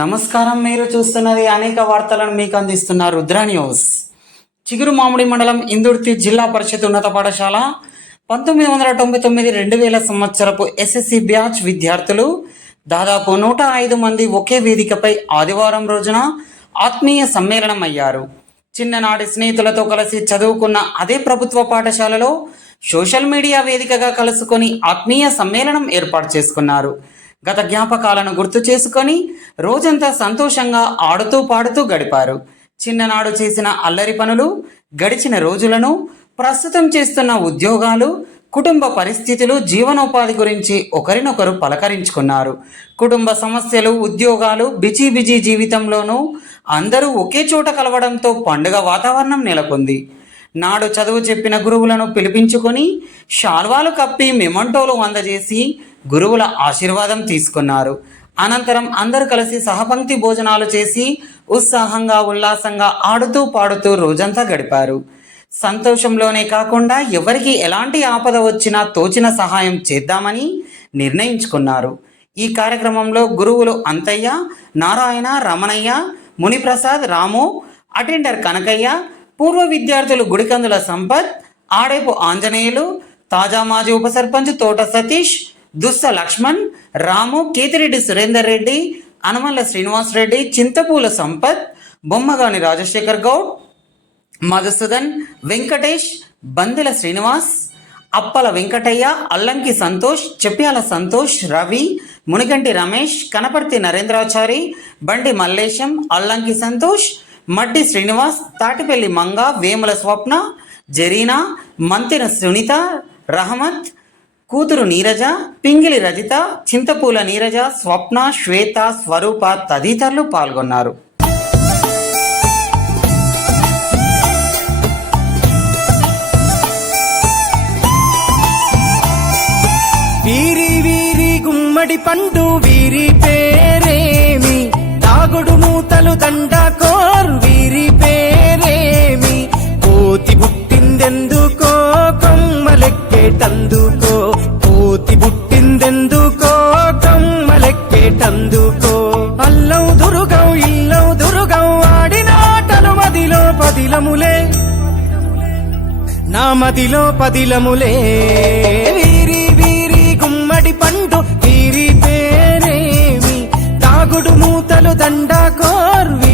నమస్కారం మీరు చూస్తున్నది అనేక వార్తలను మీకు అందిస్తున్న రుద్ర న్యూస్. చిగురు మామిడి మండలం ఇందుర్తి జిల్లా పరిషత్ ఉన్నత పాఠశాల పంతొమ్మిది వందల తొంభై తొమ్మిది రెండు వేల సంవత్సరపు ఎస్ఎస్సి బ్యాచ్ విద్యార్థులు దాదాపు నూట ఐదు మంది ఒకే వేదికపై ఆదివారం రోజున ఆత్మీయ సమ్మేళనం అయ్యారు. చిన్ననాటి స్నేహితులతో కలిసి చదువుకున్న అదే ప్రభుత్వ పాఠశాలలో సోషల్ మీడియా వేదికగా కలుసుకొని ఆత్మీయ సమ్మేళనం ఏర్పాటు చేసుకున్నారు. గత జ్ఞాపకాలను గుర్తు చేసుకొని రోజంతా సంతోషంగా ఆడుతూ పాడుతూ గడిపారు. చిన్ననాడు చేసిన అల్లరి పనులు గడిచిన రోజులను ప్రస్తుతం చేస్తున్న ఉద్యోగాలు కుటుంబ పరిస్థితులు జీవనోపాధి గురించి ఒకరినొకరు పలకరించుకున్నారు. కుటుంబ సమస్యలు ఉద్యోగాలు బిజీ బిజీ జీవితంలోనూ అందరూ ఒకే చోట కలవడంతో పండుగ వాతావరణం నెలకొంది. నాడు చదువు చెప్పిన గురువులను పిలిపించుకొని షాల్వాలు కప్పి మెమంటోలు అందజేసి గురువుల ఆశీర్వాదం తీసుకున్నారు. అనంతరం అందరూ కలిసి సహపంక్తి భోజనాలు చేసి ఉత్సాహంగా ఉల్లాసంగా ఆడుతూ పాడుతూ రోజంతా గడిపారు. సంతోషంలోనే కాకుండా ఎవరికి ఎలాంటి ఆపద వచ్చినా తోచిన సహాయం చేద్దామని నిర్ణయించుకున్నారు. ఈ కార్యక్రమంలో గురువులు అంతయ్య నారాయణ రమణయ్య మునిప్రసాద్ రాము అటెండర్ కనకయ్య పూర్వ విద్యార్థులు గుడికందుల సంపత్ ఆడేపు ఆంజనేయులు తాజా మాజీ ఉప సర్పంచ్ తోట సతీష్ దుస్స లక్ష్మణ్ రాము కేతిరెడ్డి సురేందర్ రెడ్డి అనమల్ల శ్రీనివాస్ రెడ్డి చింతపూల సంపత్ బొమ్మగాని రాజశేఖర్ గౌడ్ మధుసూదన్ వెంకటేష్ బందెల శ్రీనివాస్ అప్పల వెంకటయ్య అల్లంకి సంతోష్ చెప్పియాల సంతోష్ రవి మునిగంటి రమేష్ కనపర్తి నరేంద్రాచారి బండి మల్లేశం అల్లంకి సంతోష్ మడ్డి శ్రీనివాస్ తాటిపల్లి మంగ వేముల స్వప్న జరీనా మంతిన సునీత రహమత్ కూతురు నీరజ పింగిలి రజిత చింతపూల నీరజ స్వప్న శ్వేత స్వరూప తదితరులు పాల్గొన్నారు. వీరి వీరి గుమ్మడి పండు వీరి పేరేమి? తాగుడు మూతలు దండ కోరు నా మదిలో పదిలములే. వీరి వీరి గుమ్మడి పండు వీరి పేరేమి తాగుడు మూతలు దండా కోర్వి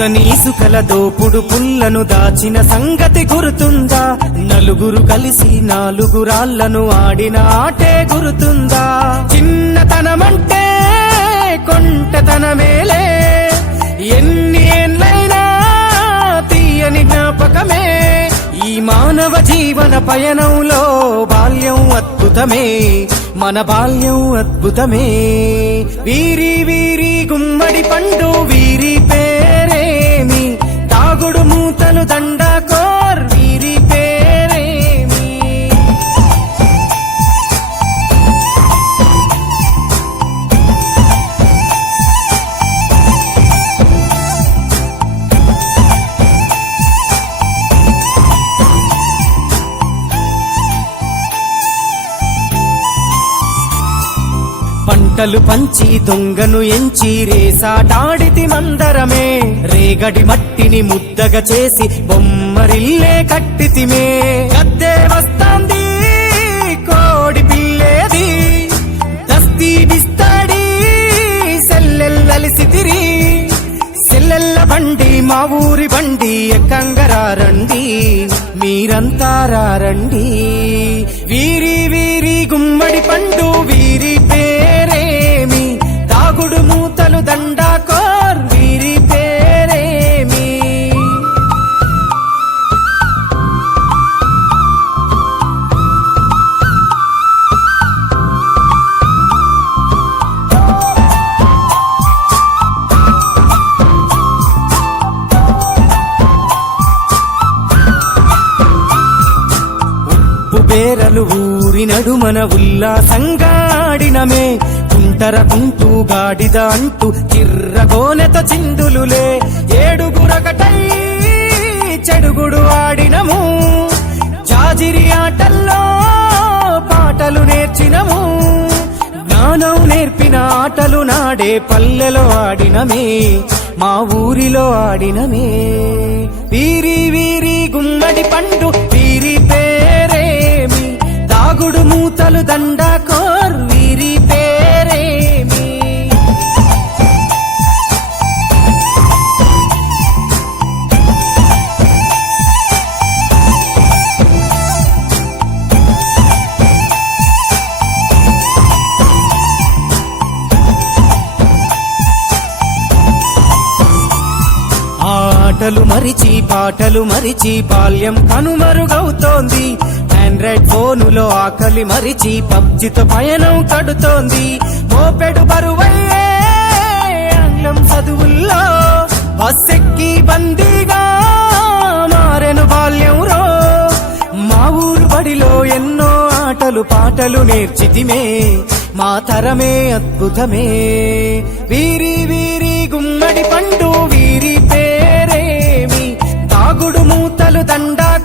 మెత్తని ఇసుకల దోపుడు పుల్లను దాచిన సంగతి గుర్తుందా? నలుగురు కలిసి నాలుగు రాళ్ళను ఆడిన ఆటే గుర్తుందా? చిన్నతనమంటే కొంటతనమేలే. ఎన్ని ఏళ్ళైనా తీయని జ్ఞాపకమే. ఈ మానవ జీవన పయనంలో బాల్యం అద్భుతమే. మన బాల్యం అద్భుతమే. వీరి వీరి గుమ్మడి పండు వీరి పంటలు పంచి దొంగను ఎంచి రేసాటాడితి మందరమే. రేగడి మట్టిని ముద్దగా చేసి బొమ్మరిల్లే కట్టితిమే గద్దే వస్తాంది కోడి పిల్లేది. దస్తీ బిస్తాడి సెల్లెల్లలిసితిరి సెల్లెల్ల బండి మా ఊరి బండి ఎక్కంగరారండి మీరంతా రారండి వీరి వీరి గుమ్మడి పండు వీరి బేరలు ఊరి నడుమన ఉల్లాసంగాడినమే. కుంటర కుంటూ గాడిద అంటూ చిర్రగోనెత చిందులులే. ఏడుగురకటై చెడుగుడు ఆడినము. చాజిరి ఆటల్లో పాటలు నేర్చినము. జ్ఞానం నేర్పిన ఆటలు నాడే పల్లెలో ఆడినమే. మా ఊరిలో ఆడినమే. వీరి వీరి గుమ్మడి పండు దాగుడు మూతలు దండాకోర్ వీరి పేరేమి? ఆటలు మరిచి పాటలు మరిచి బాల్యం కనుమరుగవుతోంది. ఆండ్రాయిడ్ ఫోనులో ఆకలి మరిచి పబ్జితో పయనం కడుతోంది మోపెడు బరువయ్యే ఆంగ్లం చదువుల్లో. బస్సెక్కి బందీగా మారెను బాల్యంలో. మా ఊరు బడిలో ఎన్నో ఆటలు పాటలు నేర్చితిమే. మా తరమే అద్భుతమే. వీరి వీరి గుమ్మడి పండు వీరి పేరేమి? తాగుడు మూతలు దండా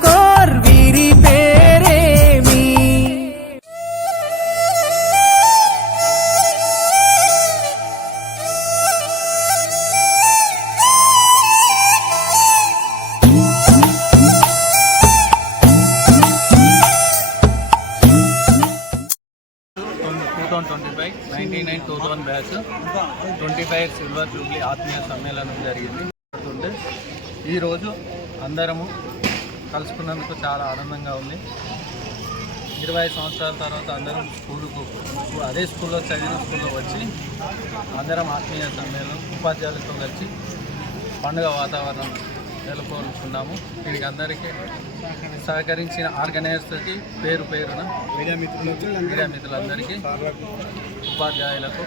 ట్వంటీ ఫైవ్ సిల్వర్ జూబ్లీ ఆత్మీయ సమ్మేళనం జరిగింది. ఈరోజు అందరము కలుసుకున్నందుకు చాలా ఆనందంగా ఉంది. ఇరవై సంవత్సరాల తర్వాత అందరం స్కూలుకు అదే స్కూల్లో చదివిన స్కూల్లో వచ్చి అందరం ఆత్మీయ సమ్మేళనం ఉపాధ్యాయులతో కలిసి పండుగ వాతావరణం నెలకొల్పుకున్నాము దీనికి అందరికీ సహకరించిన ఆర్గనైజర్స్కి పేరు పేరున మీడియా మిత్రులందరికీ ఉపాధ్యాయులకు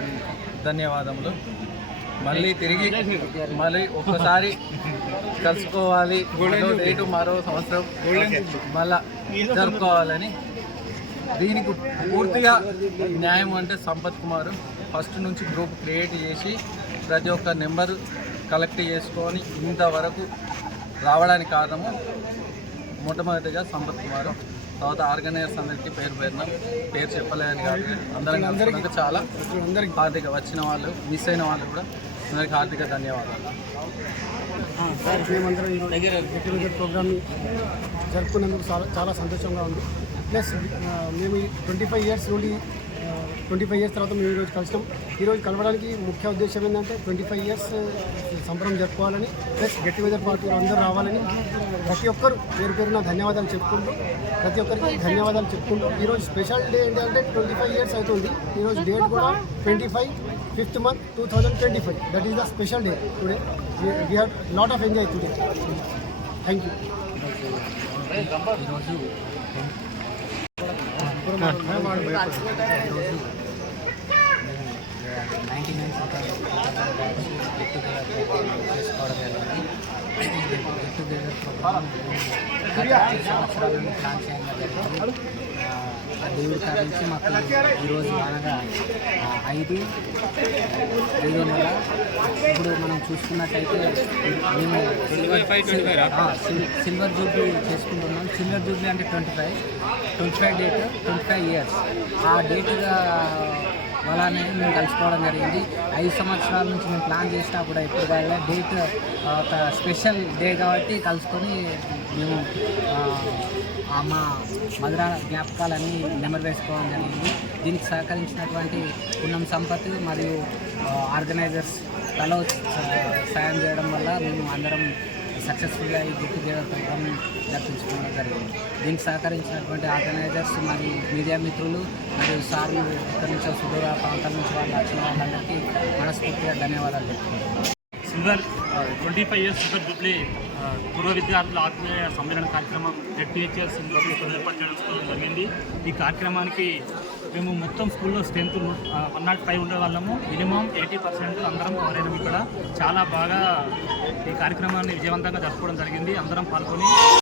ధన్యవాదములు. మళ్ళీ తిరిగి మళ్ళీ ఒక్కసారి కలుసుకోవాలి. మరో డేటు మరో సంవత్సరం మళ్ళా జరుపుకోవాలని దీనికి పూర్తిగా న్యాయం అంటే సంపత్ కుమార్ ఫస్ట్ నుంచి గ్రూప్ క్రియేట్ చేసి ప్రతి ఒక్క నెంబర్ కలెక్ట్ చేసుకొని ఇంతవరకు రావడానికి కారణము మొట్టమొదటిగా సంపత్ కుమార్. తర్వాత ఆర్గనైజర్స్ అందరికీ పేరు పేరున పేరు చెప్పలేని కాదు. అందరం కలుసుకున్నాక చాలా హార్దిక వచ్చిన వాళ్ళు మిస్ అయిన వాళ్ళు కూడా అందరికీ హార్దిక ధన్యవాదాలు. మేమందరం ఈరోజు ప్రోగ్రామ్ని జరుపుకున్నందుకు చాలా చాలా సంతోషంగా ఉంది. ప్లస్ మేము ట్వంటీ ఫైవ్ ఇయర్స్ నుండి ట్వంటీ ఫైవ్ ఇయర్స్ తర్వాత మేము ఈరోజు కలిసినాం ఈరోజు కలవడానికి ముఖ్య ఉద్దేశం ఏంటంటే ట్వంటీ ఫైవ్ ఇయర్స్ సంబరం జరుపుకోవాలని ప్లస్ గెట్ టుగెదర్ పార్టీ అందరూ రావాలని ప్రతి ఒక్కరు పేరు పేరున ధన్యవాదాలు చెప్పుకుంటూ ప్రతి ఒక్కరికి ధన్యవాదాలు చెప్పుకుంటూ ఈరోజు స్పెషల్ డే ఏంటంటే ట్వంటీ ఫైవ్ ఇయర్స్ అవుతుంది. ఈరోజు డేట్ కూడా twenty five fifth month two thousand twenty five. That is the special day today we have lot of enjoy today thank you ఈరోజు నైంటీ నైన్ గెట్ టుగెదర్ చేసుకోవడం జరిగింది get together programme గత ఐదు సంవత్సరాల నుండి ప్లాన్ చేయడం జరిగింది ఆ దేవుడి నుంచి మాకు ఈరోజు అనగా ఐదు ఐదో నెల. ఇప్పుడు మనం చూసుకున్నట్టయితే మేము సిల్వర్ జూబ్లీ చేసుకుంటున్నాం. సిల్వర్ జూబ్లీ అంటే twenty five. Twenty five date twenty five years. ఆ డేట్గా అలానే మేము కలుసుకోవడం జరిగింది. ఐదు సంవత్సరాల నుంచి మేము ప్లాన్ చేసినా కూడా ఇప్పుడు కాదు డేట్ ఒక స్పెషల్ డే కాబట్టి కలుసుకొని మేము మా మధుర జ్ఞాపకాలని నెమరు వేసుకోవడం జరిగింది. దీనికి సహకరించినటువంటి పున్నం సంపత్ మరియు ఆర్గనైజర్స్ తలో సాయం చేయడం వల్ల మేము అందరం సక్సెస్ఫుల్గా ఈ గుర్తు చేయడం ప్రోగ్రామ్ జరిగింది. దీనికి సహకరించినటువంటి ఆర్గనైజర్స్ మరియు మీడియా మిత్రులు మరియు సార్లు ఇక్కడి నుంచి సుదూర ప్రాంతాల నుంచి వాళ్ళు వచ్చిన వాళ్ళందరికీ మనస్ఫూర్తిగా ధన్యవాదాలు చెప్తున్నాను. Silver twenty five years silver jubilee పూర్వ విద్యార్థుల ఆత్మీయ సమ్మేళన కార్యక్రమం జెడ్టీహెచ్ఎస్ ఏర్పాటు చేయడం జరిగింది. ఈ కార్యక్రమానికి మేము మొత్తం స్కూల్లో స్ట్రెంత్ వన్ నాట్ ఫైవ్ ఉండే వాళ్ళము. మినిమం ఎయిటీ పర్సెంట్ అందరం కవర్ అయినాం ఇక్కడ. చాలా బాగా ఈ కార్యక్రమాన్ని విజయవంతంగా జరుపుకోవడం జరిగింది. అందరం పాల్గొని